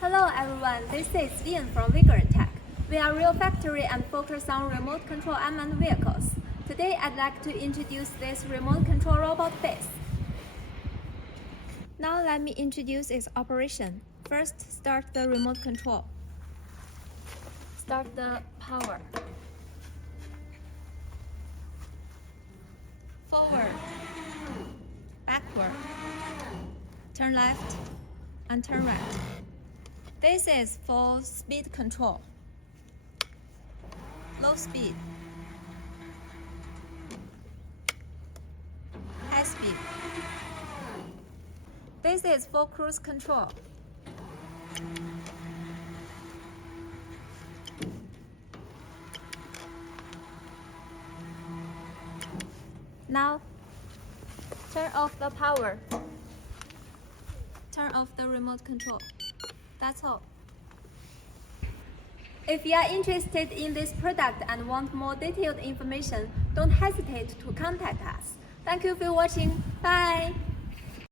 Hello everyone, this is Ian from Vigor Tech. We are a real factory and focus on remote control unmanned vehicles. Today I'd like to introduce this remote control robot Face. Now let me introduce its operation. First, start the remote control. Start the power. Forward, backward, turn left, and turn right. This is for speed control. Low speed, high speed. This is for cruise control. Now, turn off the power. Turn off the remote control. That's all. If you are interested in this product and want more detailed information, don't hesitate to contact us. Thank you for watching. Bye!